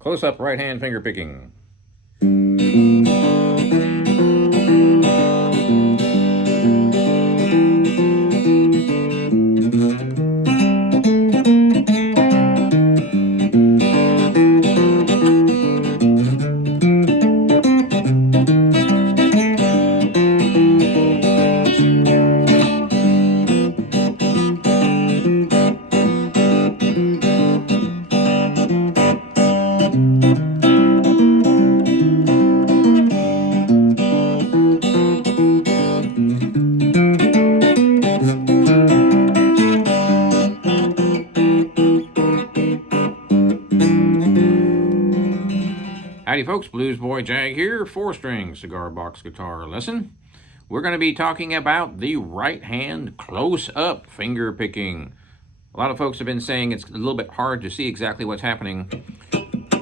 Close-up right-hand finger picking. Howdy folks, bluesboyjag here, 4-string cigar box guitar lesson. We're going to be talking about the right hand close-up finger picking. A lot of folks have been saying it's a little bit hard to see exactly what's happening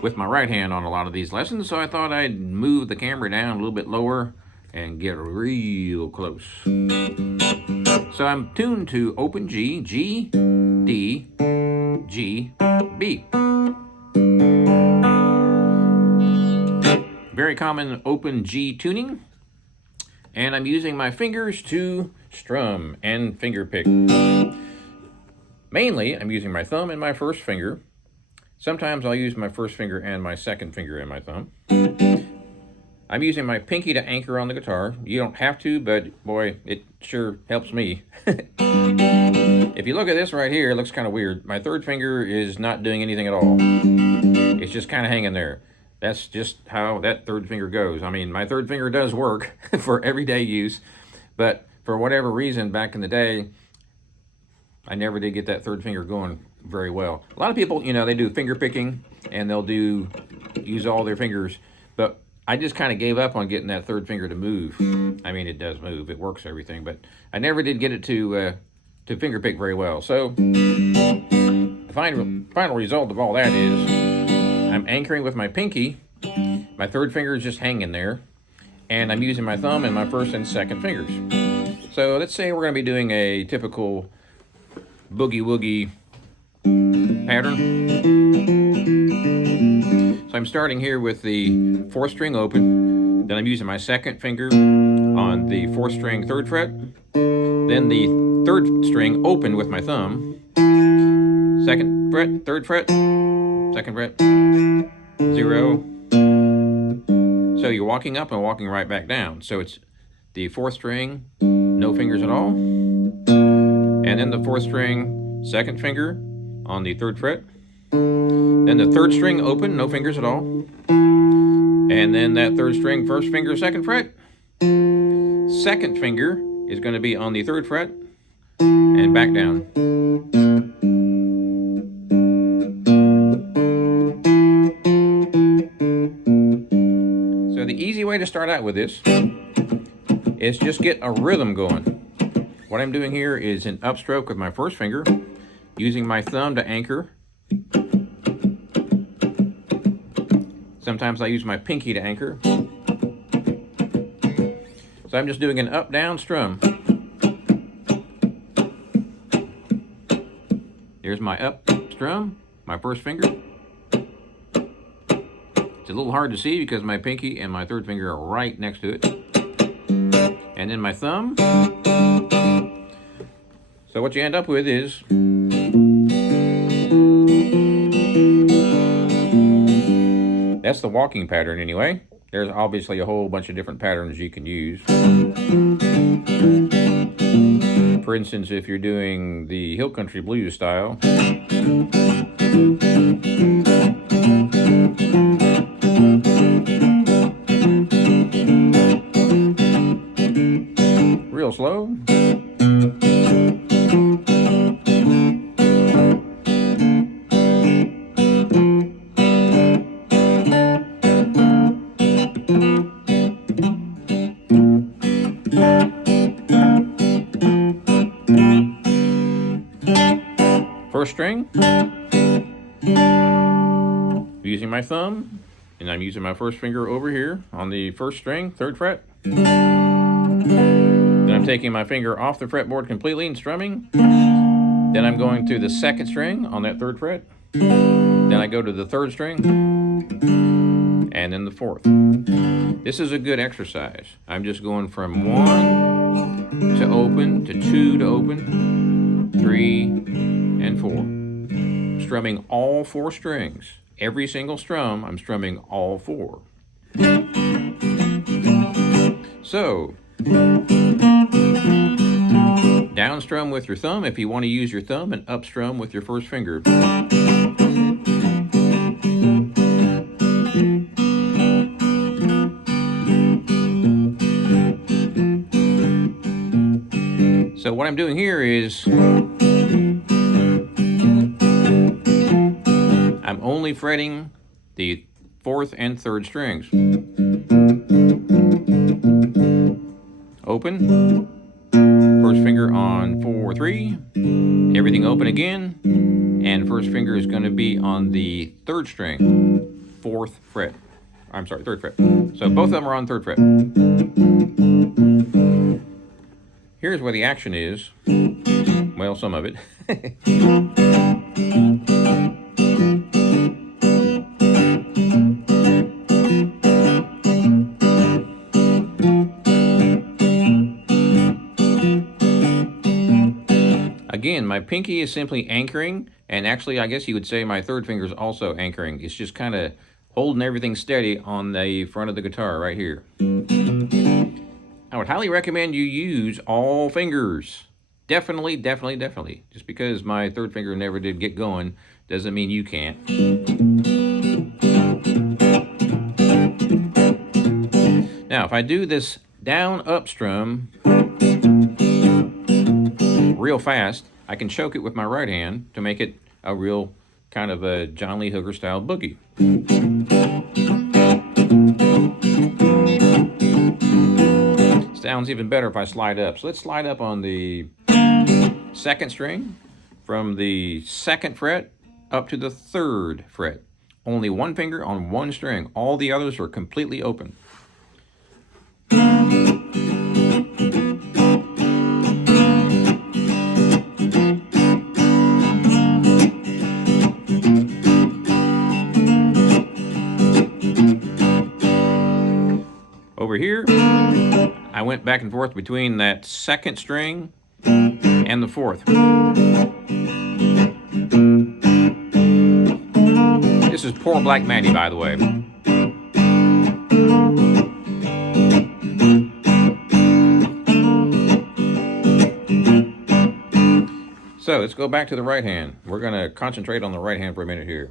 with my right hand on a lot of these lessons, so I thought I'd move the camera down a little bit lower and get real close. So I'm tuned to open G, G, D, G, B. Very common open G tuning, and I'm using my fingers to strum and finger pick. Mainly, I'm using my thumb and my first finger. Sometimes I'll use my first finger and my second finger and my thumb. I'm using my pinky to anchor on the guitar. You don't have to, but boy, it sure helps me. If you look at this right here, it looks kind of weird. My third finger is not doing anything at all. It's just kind of hanging there. That's just how that third finger goes. I mean, my third finger does work for everyday use, but for whatever reason, back in the day, I never did get that third finger going very well. A lot of people, you know, they do finger picking and they'll use all their fingers, but I just kind of gave up on getting that third finger to move. I mean, it does move, it works everything, but I never did get it to finger pick very well. So the final result of all that is I'm anchoring with my pinky, my third finger is just hanging there, and I'm using my thumb and my first and second fingers. So let's say we're going to be doing a typical boogie woogie pattern. So I'm starting here with the 4th string open, then I'm using my second finger on the 4th string 3rd fret, then the 3rd string open with my thumb, 2nd fret, 3rd fret, 2nd fret, 0. So you're walking up and walking right back down. So it's the 4th string, no fingers at all, and then the 4th string, 2nd finger on the 3rd fret, then the 3rd string open, no fingers at all, and then that 3rd string, 1st finger, 2nd fret, 2nd finger is going to be on the 3rd fret, and back down. So the easy way to start out with this is just get a rhythm going. What I'm doing here is an upstroke with my first finger, using my thumb to anchor. Sometimes I use my pinky to anchor. So I'm just doing an up-down strum. Here's my up strum, my first finger. It's a little hard to see because my pinky and my third finger are right next to it. And then my thumb. So what you end up with is that's the walking pattern anyway. There's obviously a whole bunch of different patterns you can use. For instance, if you're doing the hill country blues style, real slow. First string, using my thumb, and I'm using my first finger over here on the 1st string, 3rd fret. Then I'm taking my finger off the fretboard completely and strumming. Then I'm going to the 2nd string on that 3rd fret. Then I go to the 3rd string. and then the fourth. This is a good exercise. I'm just going from 1 to open, to 2 to open, 3, and 4. Strumming all 4 strings. Every single strum, I'm strumming all 4. So, down strum with your thumb if you want to use your thumb, and up strum with your first finger. So what I'm doing here is I'm only fretting the 4th and 3rd strings. Open, first finger on 4, 3, everything open again, and first finger is going to be on the 3rd string, 4th fret. I'm sorry, 3rd fret. So both of them are on 3rd fret. Here's where the action is. Well, some of it. Again, my pinky is simply anchoring, and actually I guess you would say my 3rd finger is also anchoring. It's just kind of holding everything steady on the front of the guitar right here. I would highly recommend you use all fingers. Definitely, definitely, definitely. Just because my 3rd finger never did get going doesn't mean you can't. Now, if I do this down up strum real fast, I can choke it with my right hand to make it a real kind of a John Lee Hooker style boogie. Sounds even better if I slide up. So let's slide up on the 2nd string from the 2nd fret up to the 3rd fret. Only one finger on one string. All the others are completely open. Over here, I went back and forth between that 2nd string and the 4th. This is Poor Black Maddie, by the way. So let's go back to the right hand. We're going to concentrate on the right hand for a minute here.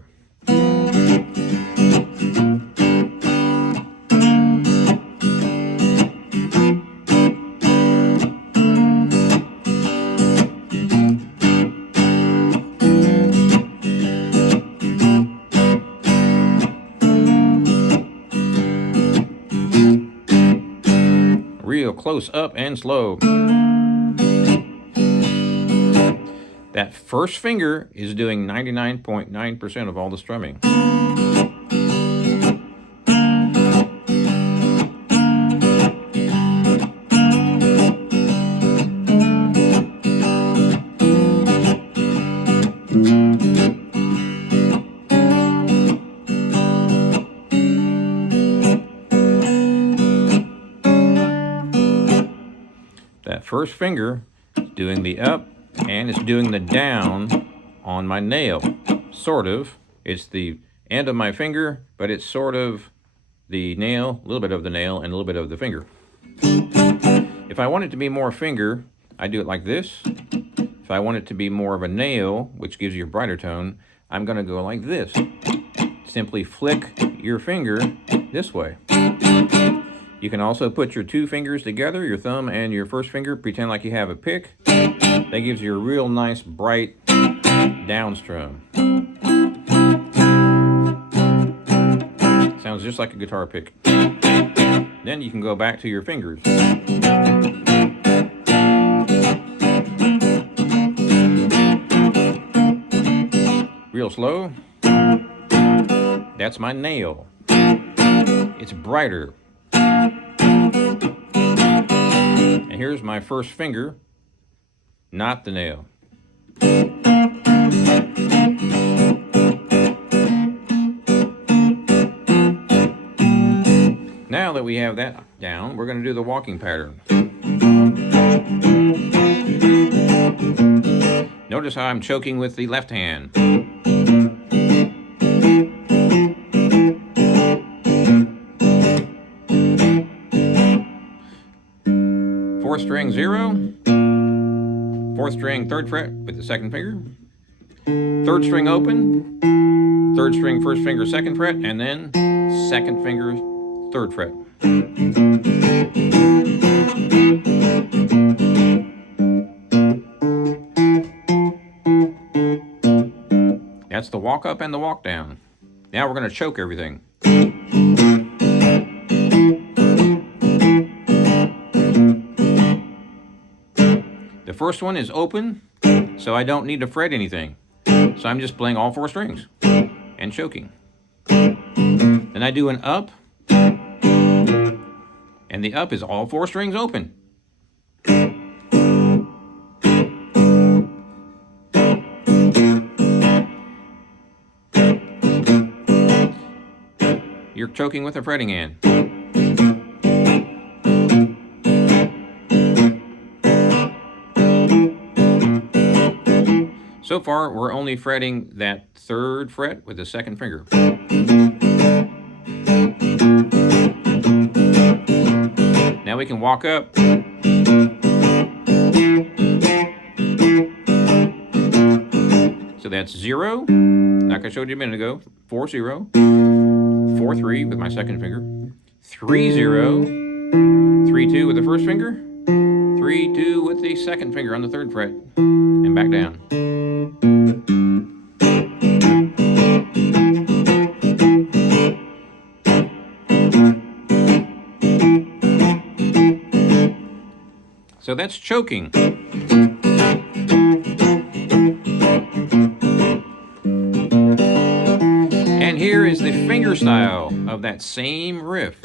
Real close up and slow. That first finger is doing 99.9% of all the strumming. That first finger is doing the up and it's doing the down on my nail. Sort of. It's the end of my finger, but it's sort of the nail, a little bit of the nail, and a little bit of the finger. If I want it to be more finger, I do it like this. If I want it to be more of a nail, which gives you a brighter tone, I'm going to go like this. Simply flick your finger this way. You can also put your 2 fingers together, your thumb and your first finger, pretend like you have a pick. That gives you a real nice, bright down strum. Sounds just like a guitar pick. Then you can go back to your fingers. Real slow. That's my nail. It's brighter. And here's my first finger, not the nail. now that we have that down, we're going to do the walking pattern. Notice how I'm choking with the left hand. 4th string 0, 4th string 3rd fret with the 2nd finger, 3rd string open, 3rd string 1st finger 2nd fret, and then 2nd finger 3rd fret. That's the walk up and the walk down. Now we're going to choke everything. The first one is open, so I don't need to fret anything. So I'm just playing all 4 strings and choking. Then I do an up, and the up is all 4 strings open. You're choking with a fretting hand. So far, we're only fretting that 3rd fret with the 2nd finger. Now we can walk up. So that's 0, like I showed you a minute ago, 4 0, 4 3 with my 2nd finger, 3 0, 3 2 with the 1st finger, 3 2 with the 2nd finger on the 3rd fret, and back down. So that's choking. And here is the finger style of that same riff.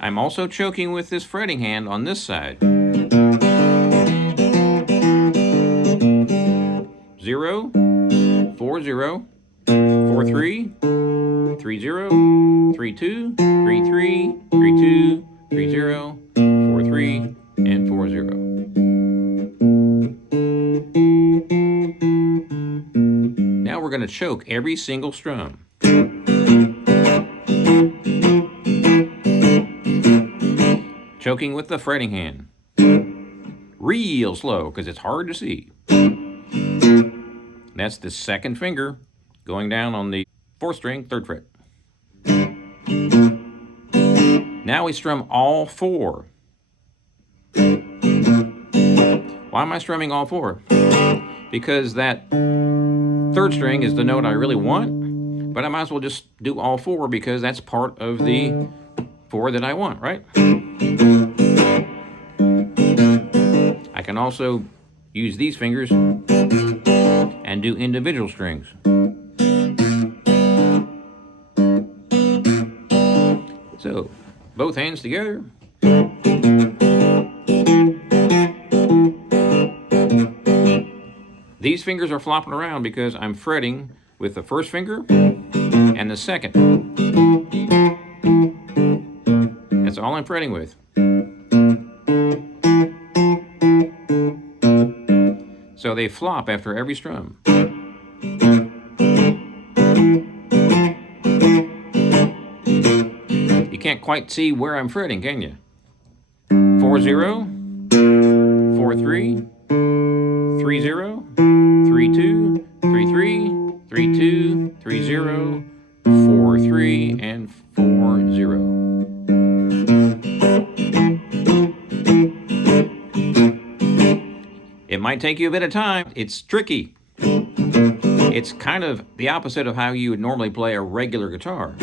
I'm also choking with this fretting hand on this side. 0, 4 0, 4 3, 3 0, 3 2, 3 3, 3 2, 3 0, 4 3, and 4 0. Now we're going to choke every single strum. Choking with the fretting hand. Real slow, because it's hard to see. That's the 2nd finger going down on the 4th string, 3rd fret. Now we strum all 4. Why am I strumming all 4? Because that 3rd string is the note I really want, but I might as well just do all 4 because that's part of the 4 that I want, right? I can also use these fingers and do individual strings. So, both hands together. These fingers are flopping around because I'm fretting with the 1st finger and the 2nd. That's all I'm fretting with. So they flop after every strum. You can't quite see where I'm fretting, can you? 4 0, 4 3, 3 0, 3 2, 3 3, 3 2, 3 0, 4 3, and 4 0. It might take you a bit of time. It's tricky. It's kind of the opposite of how you would normally play a regular guitar.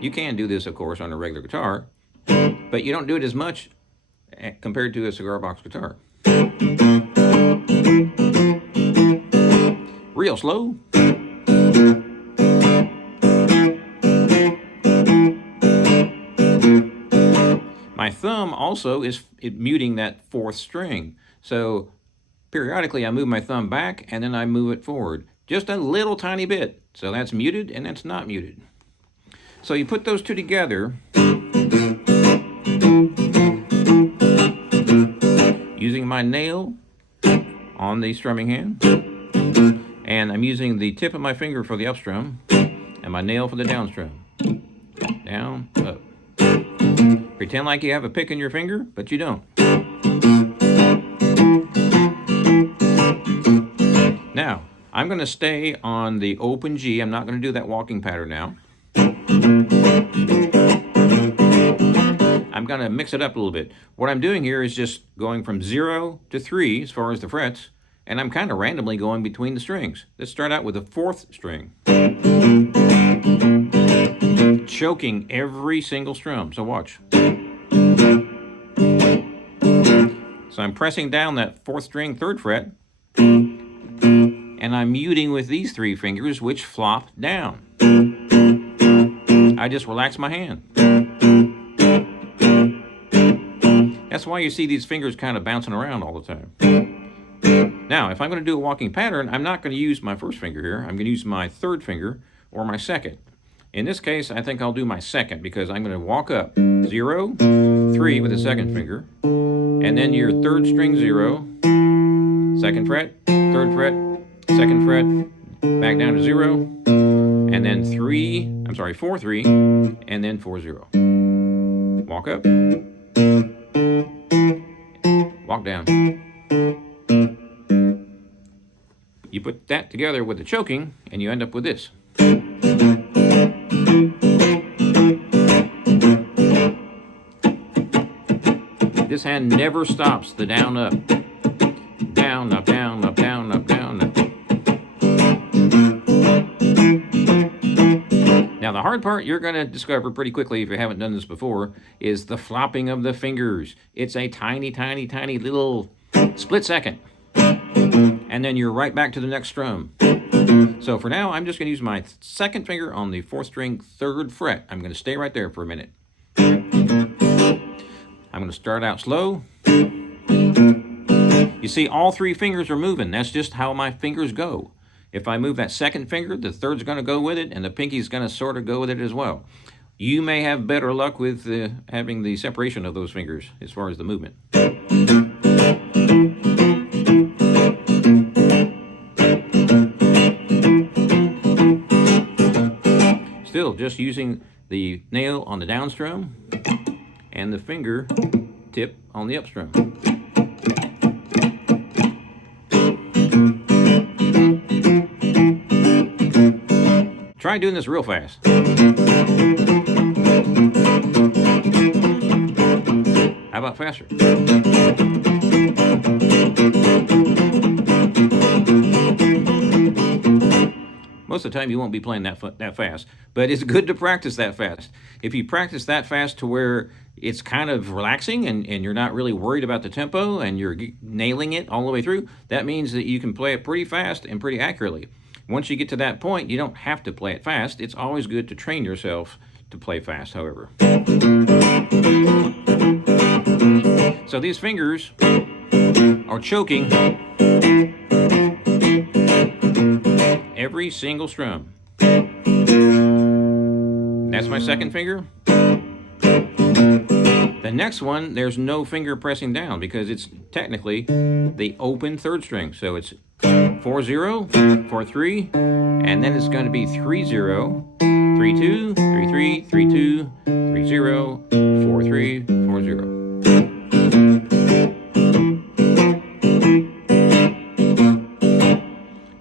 You can do this, of course, on a regular guitar, but you don't do it as much compared to a cigar box guitar. Real slow. My thumb also is muting that 4th string. So Periodically, I move my thumb back and then I move it forward. Just a little tiny bit. So that's muted and that's not muted. So you put those two together using my nail on the strumming hand, and I'm using the tip of my finger for the up strum and my nail for the down strum. Down, up. Pretend like you have a pick in your finger, but you don't. Now, I'm going to stay on the open G. I'm not going to do that walking pattern now. I'm going to mix it up a little bit. What I'm doing here is just going from 0 to 3 as far as the frets, and I'm kind of randomly going between the strings. Let's start out with the 4th string. Choking every single strum, so watch. So I'm pressing down that 4th string, 3rd fret, and I'm muting with these 3 fingers, which flop down. I just relax my hand. That's why you see these fingers kind of bouncing around all the time. Now, if I'm going to do a walking pattern, I'm not going to use my 1st finger here. I'm going to use my 3rd finger or my 2nd. In this case, I think I'll do my 2nd because I'm going to walk up 0, 3 with the 2nd finger, and then your 3rd string 0, 2nd fret, 3rd fret, 2nd fret, back down to 0, and then 4, 3, and then 4, 0. Walk up, walk down. You put that together with the choking, and you end up with this. This hand never stops the down, up. Down, up, down, up, down, up, down, up. Now, the hard part you're going to discover pretty quickly if you haven't done this before is the flopping of the fingers. It's a tiny, tiny, tiny little split second. And then you're right back to the next strum. So for now, I'm just going to use my 2nd finger on the 4th string, 3rd fret. I'm going to stay right there for a minute. I'm going to start out slow. You see, all 3 fingers are moving. That's just how my fingers go. If I move that 2nd finger, the 3rd's going to go with it, and the pinky's going to sort of go with it as well. You may have better luck with having the separation of those fingers as far as the movement. Still, just using the nail on the down strum and the finger tip on the up strum. Try doing this real fast. How about faster? Most of the time you won't be playing that fast, but it's good to practice that fast. If you practice that fast to where it's kind of relaxing and you're not really worried about the tempo and you're nailing it all the way through, that means that you can play it pretty fast and pretty accurately. Once you get to that point, you don't have to play it fast. It's always good to train yourself to play fast, however. So these fingers are choking every single strum. That's my 2nd finger. The next one, there's no finger pressing down because it's technically the open 3rd string. So it's 4-0, 4-3, and then it's going to be 3-0, 3-2, 3-3, 3-2, 3-0, 4-3, 4-0.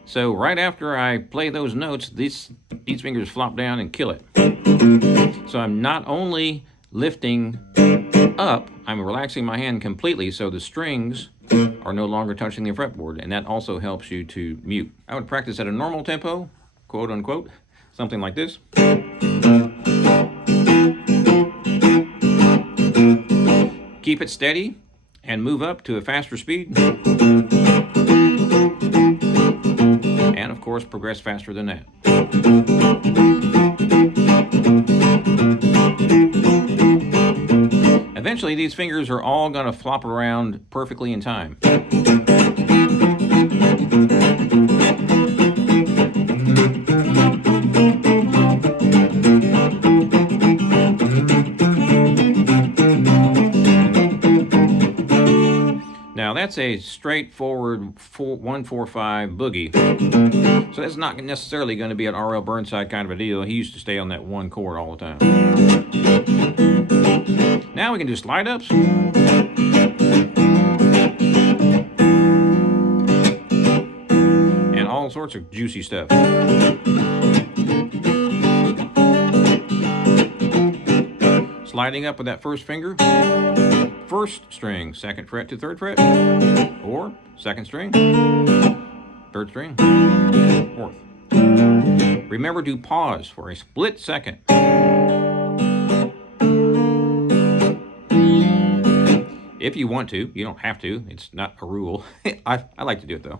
So right after I play those notes, these fingers flop down and kill it. So I'm not only lifting up, I'm relaxing my hand completely so the strings are no longer touching the fretboard, and that also helps you to mute. I would practice at a normal tempo, quote unquote, something like this. Keep it steady and move up to a faster speed. And of course, progress faster than that. Eventually, these fingers are all going to flop around perfectly in time. that's a straightforward 1-4-5 boogie. So that's not necessarily going to be an R.L. Burnside kind of a deal. He used to stay on that one chord all the time. Now we can do slide ups. And all sorts of juicy stuff. Sliding up with that first finger, first string, 2nd fret to 3rd fret, or 2nd string, 3rd string, 4th. Remember to pause for a split second. If you want to, you don't have to. It's not a rule. I like to do it though.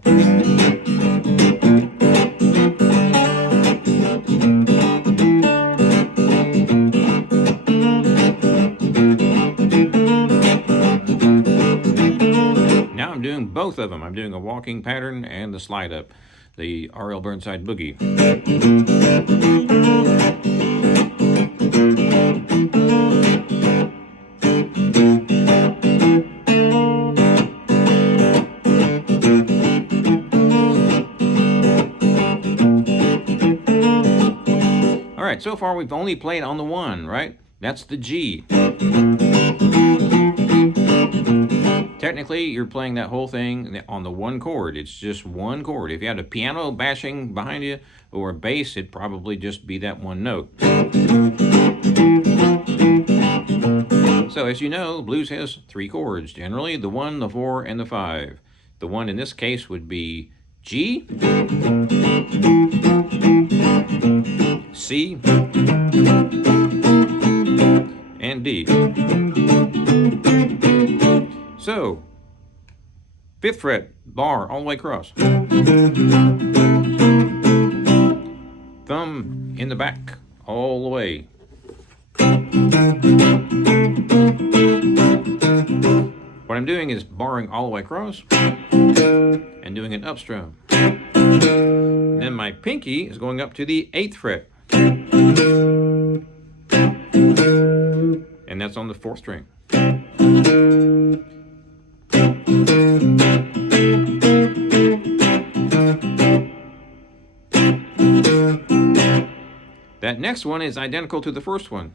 Now I'm doing both of them. I'm doing a walking pattern and the slide up, the R.L. Burnside boogie. All right, so far we've only played on the 1, right? That's the G. Technically, you're playing that whole thing on the 1 chord. It's just 1 chord. If you had a piano bashing behind you or a bass, it'd probably just be that 1 note. So as you know, blues has 3 chords. Generally, the 1, the 4, and the 5. The 1 in this case would be G, C, and D. So, 5th fret, bar, all the way across. Thumb in the back, all the way. What I'm doing is barring all the way across and doing an up strum. Then my pinky is going up to the 8th fret. And that's on the 4th string. That next one is identical to the first one,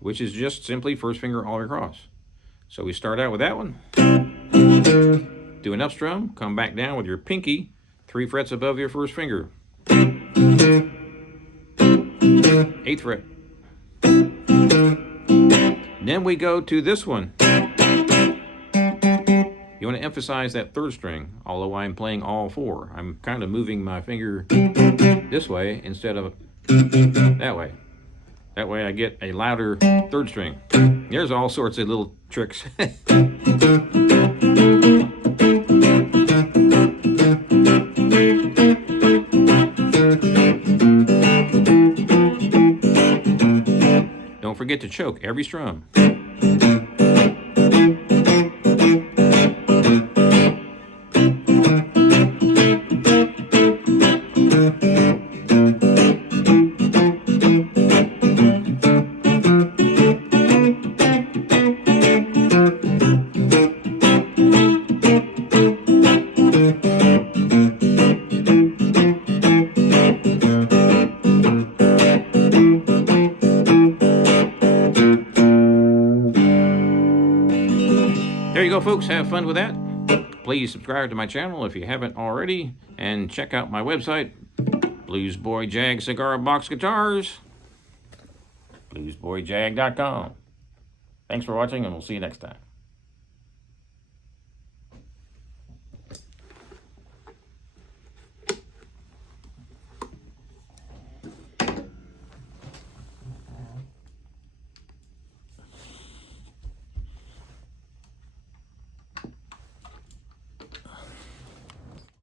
which is just simply first finger all across. So we start out with that one. Do an up strum, come back down with your pinky 3 frets above your first finger. 8th fret. Then we go to this one. You want to emphasize that 3rd string, although I'm playing all 4. I'm kind of moving my finger this way instead of that way. That way I get a louder 3rd string. There's all sorts of little tricks. Don't forget to choke every strum. There you go, folks. Have fun with that. Please subscribe to my channel if you haven't already, and check out my website, Bluesboyjag Cigar Box Guitars, bluesboyjag.com. Thanks for watching, and we'll see you next time.